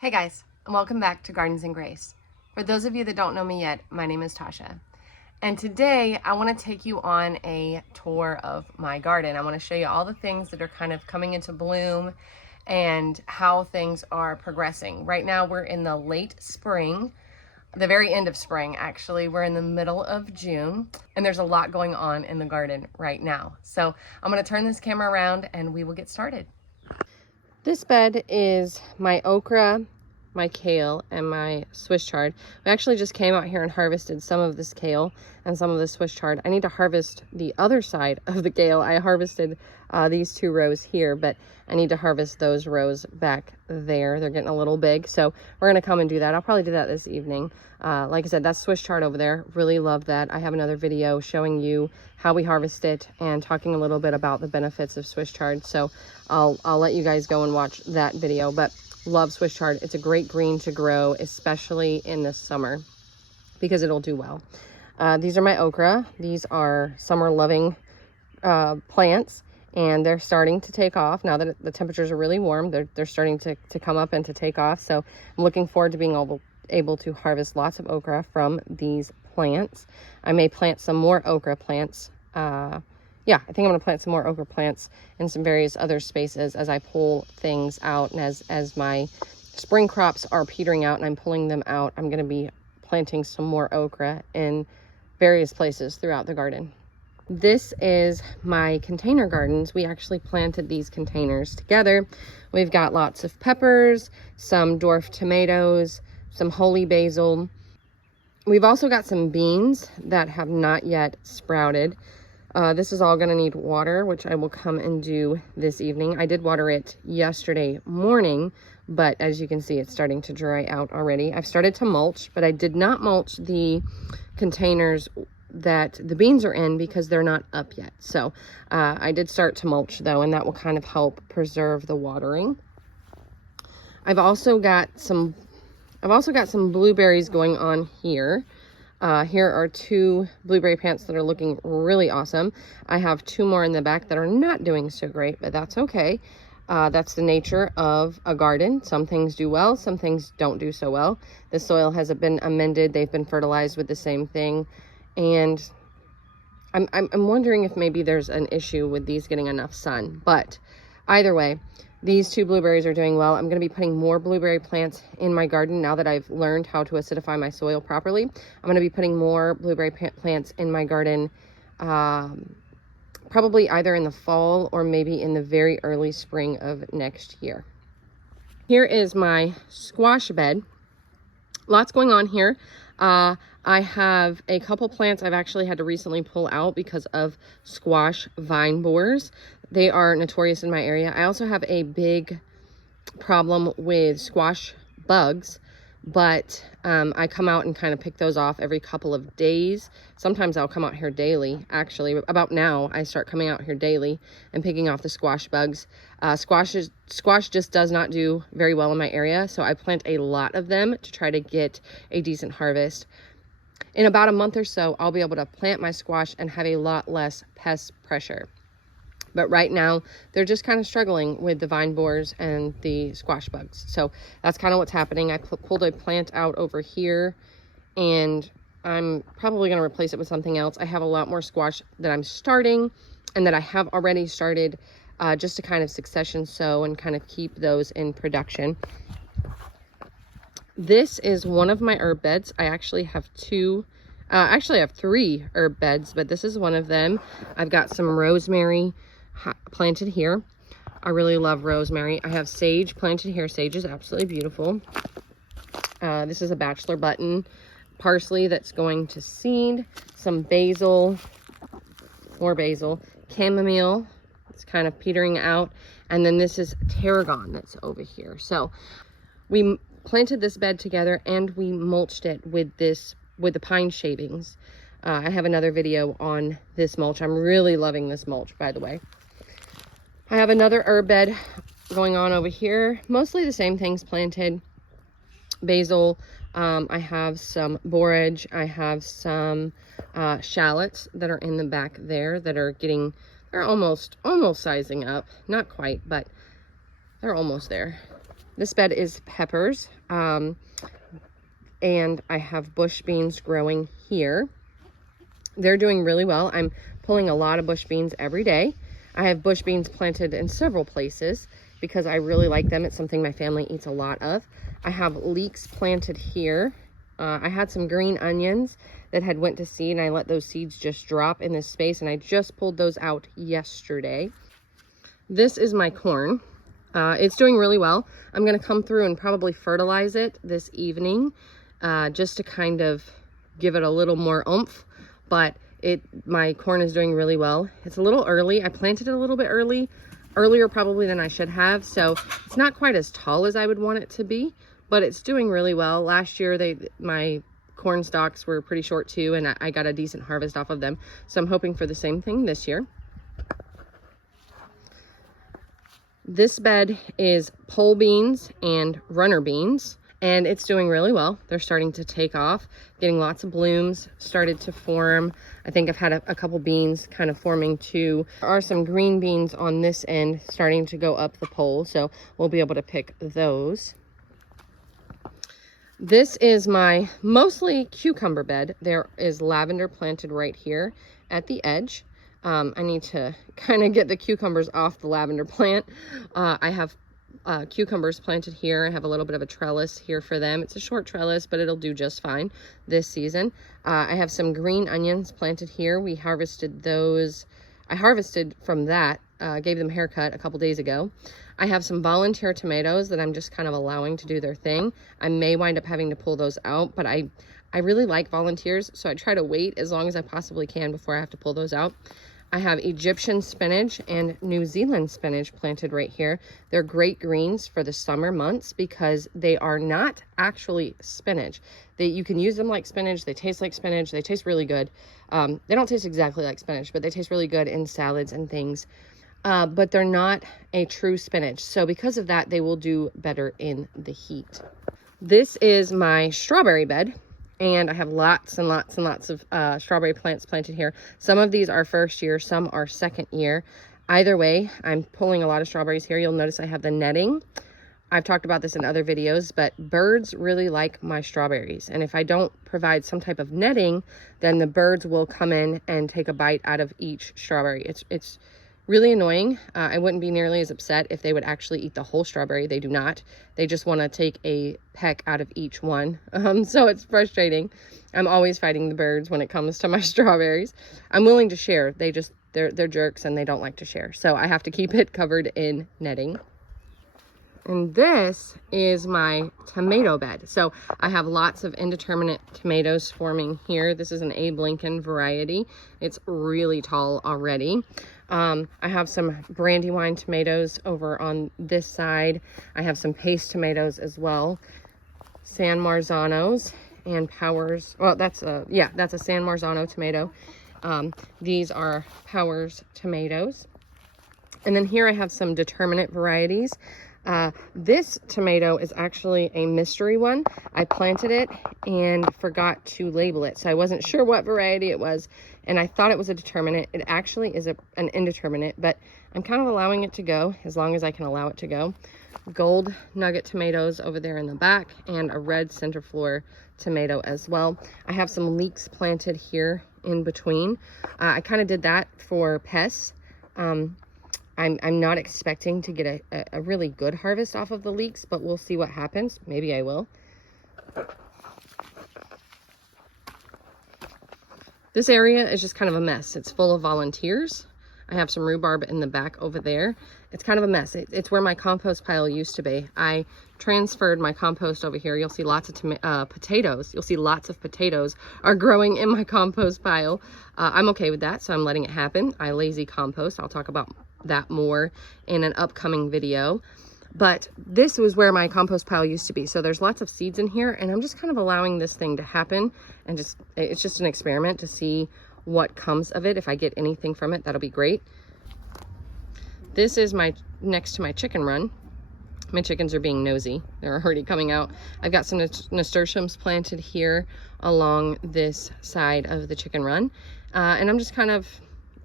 Hey guys, and welcome back to Gardens and Grace. For those of you that don't know me yet, my name is Tasha. And today I want to take you on a tour of my garden. I want to show you all the things that are kind of coming into bloom and how things are progressing. Right now we're in the late spring, the very end of spring actually. We're in the middle of June and there's a lot going on in the garden right now. So I'm going to turn this camera around and we will get started. This bed is my okra, my kale, and my Swiss chard. We actually just came out here and harvested some of this kale and some of the Swiss chard. I need to harvest the other side of the kale. I harvested these two rows here, but I need to harvest those rows back there. They're getting a little big, so we're gonna come and do that. I'll probably do that this evening. Like I said, that's Swiss chard over there. Really love that. I have another video showing you how we harvest it and talking a little bit about the benefits of Swiss chard. So I'll let you guys go and watch that video, but love Swiss chard. It's a great green to grow, especially in the summer, because it'll do well. These are my okra. These are summer loving plants, and they're starting to take off now that the temperatures are really warm. They're starting to come up and to take off. So I'm looking forward to being able to harvest lots of okra from these plants. I may plant some more okra plants. Yeah, I think I'm going to plant some more okra plants in some various other spaces as I pull things out, and as my spring crops are petering out and I'm pulling them out, I'm going to be planting some more okra in various places throughout the garden. This is my container gardens. We actually planted these containers together. We've got lots of peppers, some dwarf tomatoes, some holy basil. We've also got some beans that have not yet sprouted. This is all going to need water, which I will come and do this evening. I did water it yesterday morning, but as you can see, it's starting to dry out already. I've started to mulch, but I did not mulch the containers that the beans are in because they're not up yet. So I did start to mulch though, and that will kind of help preserve the watering. I've also got some blueberries going on here. Here are two blueberry plants that are looking really awesome. I have two more in the back that are not doing so great, but that's okay. That's the nature of a garden. Some things do well, some things don't do so well. The soil has been amended. They've been fertilized with the same thing. And I'm wondering if maybe there's an issue with these getting enough sun. But either way, these two blueberries are doing well. I'm going to be putting more blueberry plants in my garden now that I've learned how to acidify my soil properly. I'm going to be putting more blueberry plants in my garden probably either in the fall or maybe in the very early spring of next year. Here is my squash bed. Lots going on here. I have a couple plants I've actually had to recently pull out because of squash vine borers. They are notorious in my area. I also have a big problem with squash bugs, but I come out and kind of pick those off every couple of days. Sometimes I'll come out here daily. Actually, about now, I start coming out here daily and picking off the squash bugs. Squash just does not do very well in my area, so I plant a lot of them to try to get a decent harvest. In about a month or so, I'll be able to plant my squash and have a lot less pest pressure. But right now, they're just kind of struggling with the vine borers and the squash bugs. So that's kind of what's happening. I pulled a plant out over here, and I'm probably going to replace it with something else. I have a lot more squash that I'm starting and that I have already started just to kind of succession sow and kind of keep those in production. This is one of my herb beds. I actually have I have three herb beds, but this is one of them. I've got some rosemary planted here. I really love rosemary. I have sage planted here. Sage is absolutely beautiful. This is a bachelor button. Parsley that's going to seed. Some basil, more basil. Chamomile, it's kind of petering out. And then this is tarragon that's over here. So we planted this bed together and we mulched it with the pine shavings. I have another video on this mulch. I'm really loving this mulch, by the way. I have another herb bed going on over here. Mostly the same things planted. Basil. I have some borage. I have some shallots that are in the back there that are they're almost sizing up. Not quite, but they're almost there. This bed is peppers, and I have bush beans growing here. They're doing really well. I'm pulling a lot of bush beans every day. I have bush beans planted in several places because I really like them. It's something my family eats a lot of. I have leeks planted here. I had some green onions that had went to seed, and I let those seeds just drop in this space, and I just pulled those out yesterday. This is my corn. It's doing really well. I'm going to come through and probably fertilize it this evening, just to kind of give it a little more oomph. But my corn is doing really well. It's a little early. I planted it a little bit earlier probably than I should have. So it's not quite as tall as I would want it to be, but it's doing really well. Last year, my corn stalks were pretty short too, and I got a decent harvest off of them. So I'm hoping for the same thing this year. This bed is pole beans and runner beans, and it's doing really well. They're starting to take off, getting lots of blooms, started to form. I think I've had a couple beans kind of forming too. There are some green beans on this end starting to go up the pole, so we'll be able to pick those. This is my mostly cucumber bed. There is lavender planted right here at the edge. I need to kind of get the cucumbers off the lavender plant. I have cucumbers planted here. I have a little bit of a trellis here for them. It's a short trellis, but it'll do just fine this season. I have some green onions planted here. We harvested those. I harvested from that, gave them a haircut a couple days ago. I have some volunteer tomatoes that I'm just kind of allowing to do their thing. I may wind up having to pull those out, but I really like volunteers, so I try to wait as long as I possibly can before I have to pull those out. I have Egyptian spinach and New Zealand spinach planted right here. They're great greens for the summer months because they are not actually spinach. You can use them like spinach. They taste like spinach. They taste really good. They don't taste exactly like spinach, but they taste really good in salads and things. But they're not a true spinach. So because of that, they will do better in the heat. This is my strawberry bed. And I have lots and lots and lots of strawberry plants planted here. Some of these are first year, some are second year. Either way, I'm pulling a lot of strawberries here. You'll notice I have the netting. I've talked about this in other videos, but birds really like my strawberries. And if I don't provide some type of netting, then the birds will come in and take a bite out of each strawberry. It's really annoying. I wouldn't be nearly as upset if they would actually eat the whole strawberry. They do not. They just want to take a peck out of each one. So it's frustrating. I'm always fighting the birds when it comes to my strawberries. I'm willing to share. They're jerks and they don't like to share. So I have to keep it covered in netting. And this is my tomato bed. So I have lots of indeterminate tomatoes forming here. This is an Abe Lincoln variety. It's really tall already. I have some Brandywine tomatoes over on this side. I have some paste tomatoes as well. San Marzanos and Powers. Well, that's a San Marzano tomato. These are Powers tomatoes. And then here I have some determinate varieties. This tomato is actually a mystery one. I planted it and forgot to label it, so I wasn't sure what variety it was, and I thought it was a determinate. It actually is an indeterminate, but I'm kind of allowing it to go as long as I can allow it to go. Gold nugget tomatoes over there in the back, and a red center floor tomato as well. I have some leeks planted here in between. I kind of did that for pests. I'm not expecting to get a really good harvest off of the leeks, but we'll see what happens. Maybe I will. This area is just kind of a mess. It's full of volunteers. I have some rhubarb in the back over there. It's kind of a mess. It's where my compost pile used to be. I transferred my compost over here. You'll see lots of potatoes. You'll see lots of potatoes are growing in my compost pile. I'm okay with that, so I'm letting it happen. I lazy compost. I'll talk about that more in an upcoming video. But this was where my compost pile used to be. So there's lots of seeds in here, and I'm just kind of allowing this thing to happen, and it's just an experiment to see what comes of it. If I get anything from it, that'll be great. This is next to my chicken run. My chickens are being nosy. They're already coming out. I've got some nasturtiums planted here along this side of the chicken run. And I'm just kind of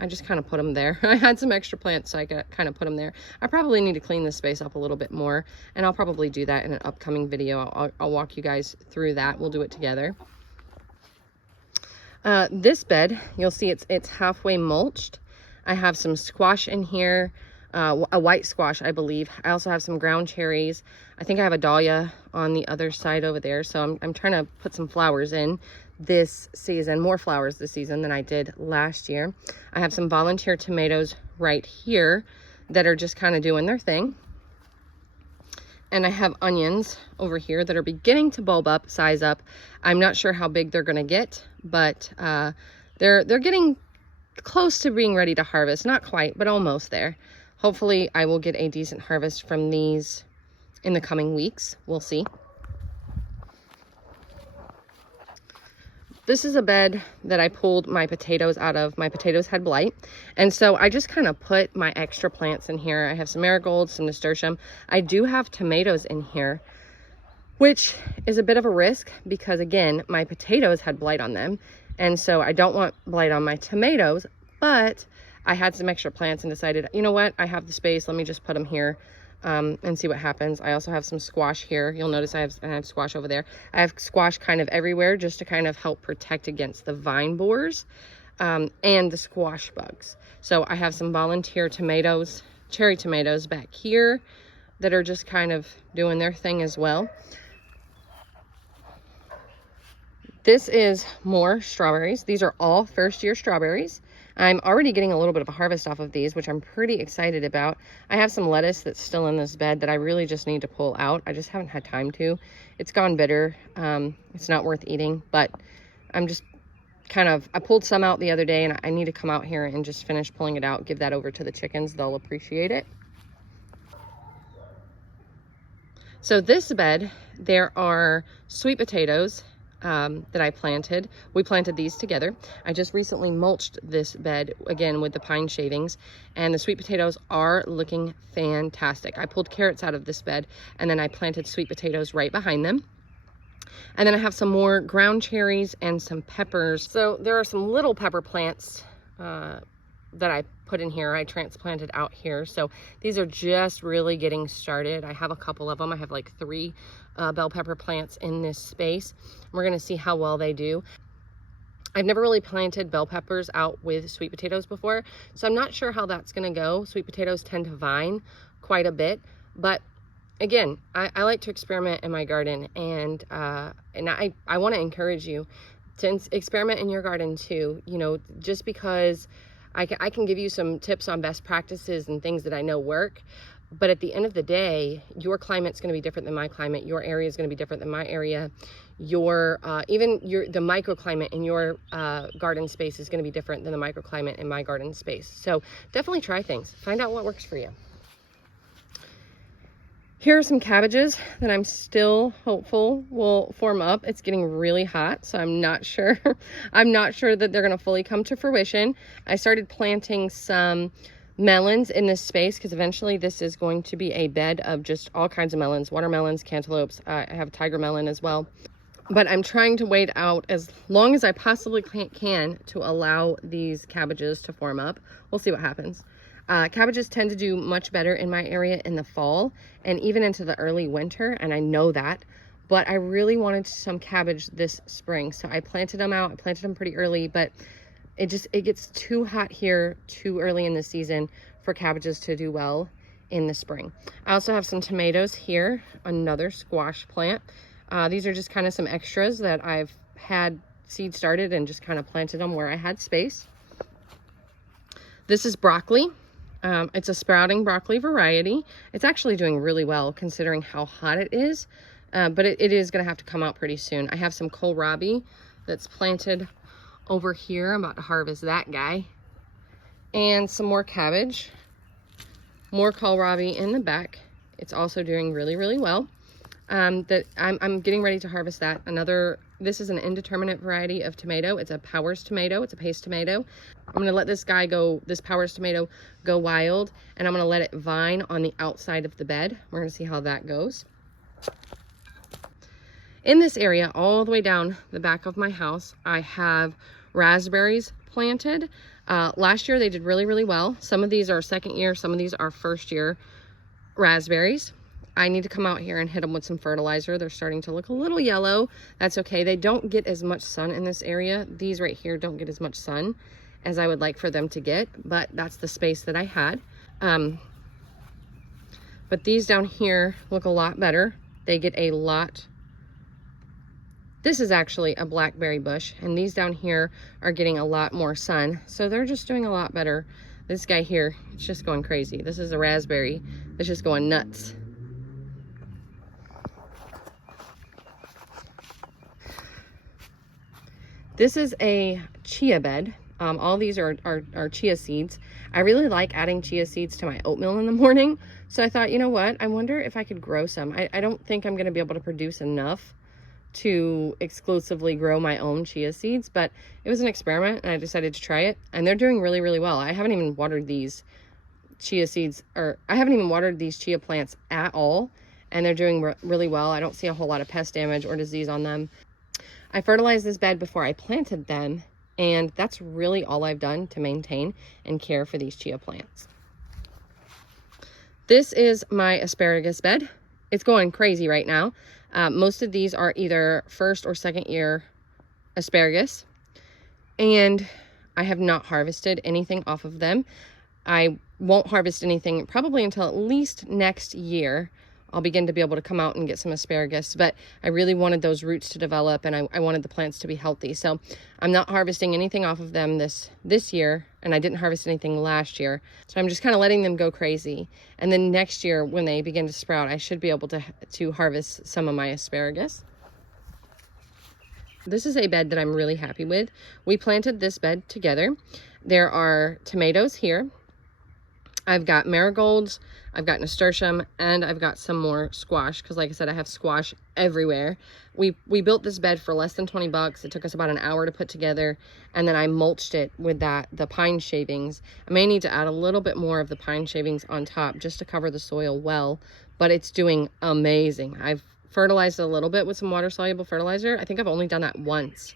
I just kind of put them there. I had some extra plants, so I kind of put them there. I probably need to clean this space up a little bit more, and I'll probably do that in an upcoming video. I'll walk you guys through that. We'll do it together. This bed, you'll see it's halfway mulched. I have some squash in here, a white squash, I believe. I also have some ground cherries. I think I have a dahlia on the other side over there. So I'm trying to put some flowers in this season, more flowers this season than I did last year. I have some volunteer tomatoes right here that are just kind of doing their thing. And I have onions over here that are beginning to bulb up, size up. I'm not sure how big they're going to get, but they're getting close to being ready to harvest. Not quite, but almost there. Hopefully I will get a decent harvest from these in the coming weeks. We'll see. This is a bed that I pulled my potatoes out of. My potatoes had blight. And so I just kind of put my extra plants in here. I have some marigolds, some nasturtium. I do have tomatoes in here, which is a bit of a risk because, again, my potatoes had blight on them. And so I don't want blight on my tomatoes, but I had some extra plants and decided, you know what? I have the space. Let me just put them here. And see what happens. I also have some squash here. You'll notice I have squash over there. I have squash kind of everywhere just to kind of help protect against the vine borers and the squash bugs. So I have some volunteer tomatoes, cherry tomatoes back here that are just kind of doing their thing as well. This is more strawberries. These are all first-year strawberries. I'm already getting a little bit of a harvest off of these, which I'm pretty excited about. I have some lettuce that's still in this bed that I really just need to pull out. I just haven't had time to. It's gone bitter. It's not worth eating, but I'm just I pulled some out the other day, and I need to come out here and just finish pulling it out, give that over to the chickens. They'll appreciate it. So this bed, there are sweet potatoes that I planted. We planted these together. I just recently mulched this bed again with the pine shavings, and the sweet potatoes are looking fantastic. I pulled carrots out of this bed, and then I planted sweet potatoes right behind them. And then I have some more ground cherries and some peppers. So there are some little pepper plants that I put in here. I transplanted out here. So these are just really getting started. I have a couple of them. I have like 3 bell pepper plants in this space. We're going to see how well they do. I've never really planted bell peppers out with sweet potatoes before, so I'm not sure how that's going to go. Sweet potatoes tend to vine quite a bit, but again, I like to experiment in my garden, and I want to encourage you to experiment in your garden too. You know, just because I can give you some tips on best practices and things that I know work, but at the end of the day, your climate's going to be different than my climate. Your area is going to be different than my area. The microclimate in your garden space is going to be different than the microclimate in my garden space. So definitely try things. Find out what works for you. Here are some cabbages that I'm still hopeful will form up. It's getting really hot, so I'm not sure. I'm not sure that they're going to fully come to fruition. I started planting some melons in this space because eventually this is going to be a bed of just all kinds of melons, watermelons, cantaloupes. I have tiger melon as well. But I'm trying to wait out as long as I possibly can to allow these cabbages to form up. We'll see what happens. Cabbages tend to do much better in my area in the fall and even into the early winter, and I know that. But I really wanted some cabbage this spring, so I planted them out. I planted them pretty early, but it gets too hot here too early in the season for cabbages to do well in the spring. I also have some tomatoes here, another squash plant. These are just kind of some extras that I've had seed started and just kind of planted them where I had space. This is broccoli. It's a sprouting broccoli variety. It's actually doing really well considering how hot it is, but it is going to have to come out pretty soon. I have some kohlrabi that's planted over here. I'm about to harvest that guy. And some more cabbage. More kohlrabi in the back. It's also doing really, really well. I'm getting ready to harvest that. This is an indeterminate variety of tomato. It's a Powers tomato. It's a paste tomato. I'm going to let this Powers tomato go wild, and I'm going to let it vine on the outside of the bed. We're going to see how that goes. In this area, all the way down the back of my house, I have raspberries planted. Last year they did really, really well. Some of these are second year, some of these are first year raspberries. I need to come out here and hit them with some fertilizer. They're starting to look a little yellow. That's okay. They don't get as much sun in this area. These right here don't get as much sun as I would like for them to get, but that's the space that I had. But these down here look a lot better. They get a lot. This is actually a blackberry bush, and these down here are getting a lot more sun. So they're just doing a lot better. This guy here, it's just going crazy. This is a raspberry. It's just going nuts. This is a chia bed. All these are chia seeds. I really like adding chia seeds to my oatmeal in the morning. So I thought, you know what? I wonder if I could grow some. I don't think I'm going to be able to produce enough to exclusively grow my own chia seeds, but it was an experiment and I decided to try it, and they're doing really, really well. I haven't even watered these chia seeds, or I haven't even watered these chia plants at all, and they're doing really well. I don't see a whole lot of pest damage or disease on them. I fertilized this bed before I planted them, and that's really all I've done to maintain and care for these chia plants. This is my asparagus bed. It's going crazy right now. Most of these are either first or second year asparagus, and I have not harvested anything off of them. I won't harvest anything probably until at least next year. I'll begin to be able to come out and get some asparagus, but I really wanted those roots to develop, and I wanted the plants to be healthy. So I'm not harvesting anything off of them this year, and I didn't harvest anything last year. So I'm just kind of letting them go crazy. And then next year when they begin to sprout, I should be able to harvest some of my asparagus. This is a bed that I'm really happy with. We planted this bed together. There are tomatoes here. I've got marigolds, I've got nasturtium, and I've got some more squash, because like I said, I have squash everywhere. We built this bed for less than 20 bucks. It took us about an hour to put together, and then I mulched it with the pine shavings. I may need to add a little bit more of the pine shavings on top just to cover the soil well, but it's doing amazing. I've fertilized it a little bit with some water-soluble fertilizer. I think I've only done that once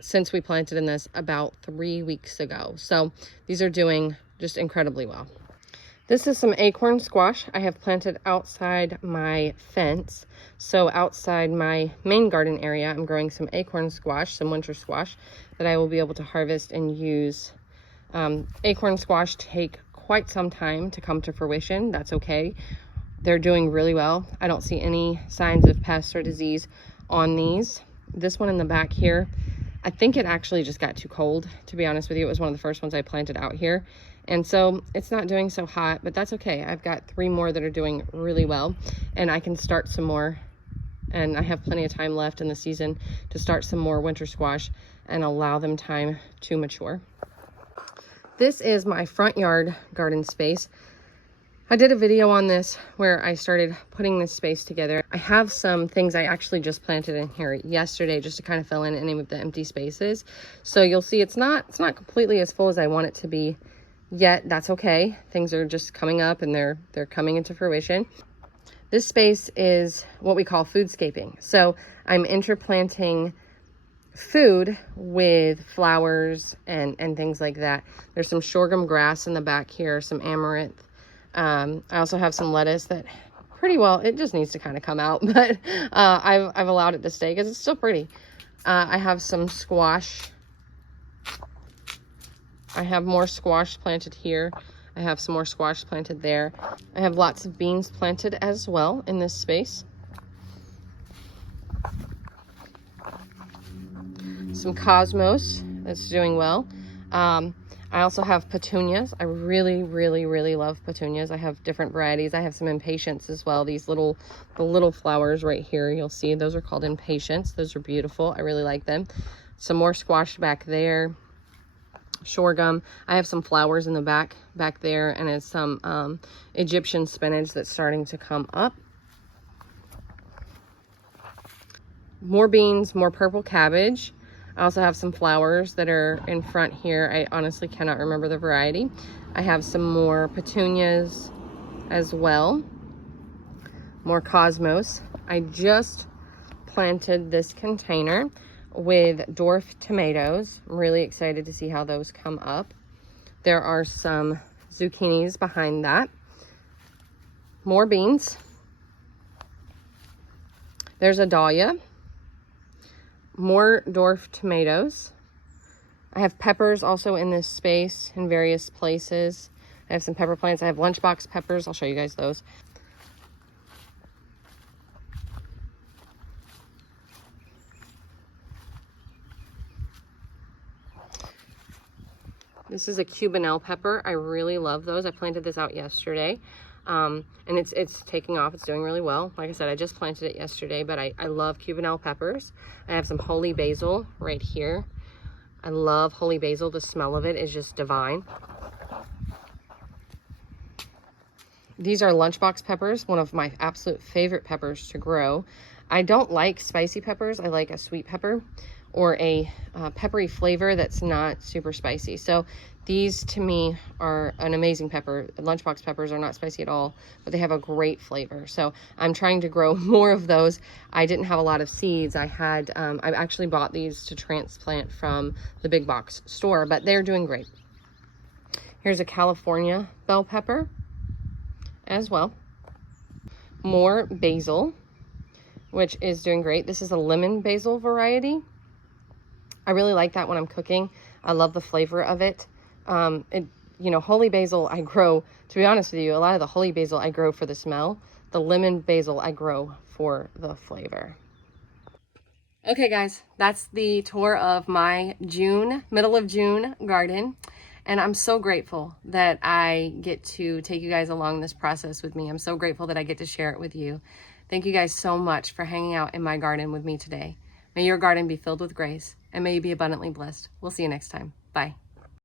since we planted in this about 3 weeks ago. So these are doing just incredibly well. This is some acorn squash I have planted outside my fence. So outside my main garden area, I'm growing some acorn squash, some winter squash that I will be able to harvest and use. Acorn squash take quite some time to come to fruition. That's okay. They're doing really well. I don't see any signs of pests or disease on these. This one in the back here, I think it actually just got too cold, to be honest with you. It was one of the first ones I planted out here. And so it's not doing so hot, but that's okay. I've got 3 more that are doing really well, and I can start some more. And I have plenty of time left in the season to start some more winter squash and allow them time to mature. This is my front yard garden space. I did a video on this where I started putting this space together. I have some things I actually just planted in here yesterday just to kind of fill in any of the empty spaces. So you'll see it's not completely as full as I want it to be yet. That's okay. Things are just coming up and they're coming into fruition. This space is what we call foodscaping. So I'm interplanting food with flowers and things like that. There's some sorghum grass in the back here, some amaranth. I also have some lettuce that pretty well, it just needs to kind of come out, but I've allowed it to stay because it's still pretty. I have some squash. I have more squash planted here. I have some more squash planted there. I have lots of beans planted as well in this space. Some cosmos that's doing well. I also have petunias. I really, really, really love petunias. I have different varieties. I have some impatiens as well. These the little flowers right here, you'll see those are called impatiens. Those are beautiful. I really like them. Some more squash back there. Sorghum. I have some flowers in the back there, and it's some Egyptian spinach that's starting to come up. More beans, more purple cabbage. I also have some flowers that are in front here. I honestly cannot remember the variety. I have some more petunias as well. More cosmos. I just planted this container with dwarf tomatoes. I'm really excited to see how those come up. There are some zucchinis behind that. More beans. There's a dahlia. More dwarf tomatoes. I have peppers also in this space in various places. I have some pepper plants. I have lunchbox peppers. I'll show you guys those. This is a Cubanelle pepper. I really love those. I planted this out yesterday. And it's taking off. It's doing really well. Like I said, I just planted it yesterday, but I love Cubanelle peppers. I have some holy basil right here. I love holy basil. The smell of it is just divine. These are lunchbox peppers, one of my absolute favorite peppers to grow. I don't like spicy peppers. I like a sweet pepper or a peppery flavor that's not super spicy. So these to me are an amazing pepper. Lunchbox peppers are not spicy at all, but they have a great flavor. So I'm trying to grow more of those. I didn't have a lot of seeds. I actually bought these to transplant from the big box store, but they're doing great. Here's a California bell pepper as well. More basil, which is doing great. This is a lemon basil variety. I really like that when I'm cooking. I love the flavor of it. You know, holy basil I grow, to be honest with you, a lot of the holy basil I grow for the smell. The lemon basil I grow for the flavor. Okay guys, that's the tour of my middle of June garden. And I'm so grateful that I get to take you guys along this process with me. I'm so grateful that I get to share it with you. Thank you guys so much for hanging out in my garden with me today. May your garden be filled with grace, and may you be abundantly blessed. We'll see you next time. Bye.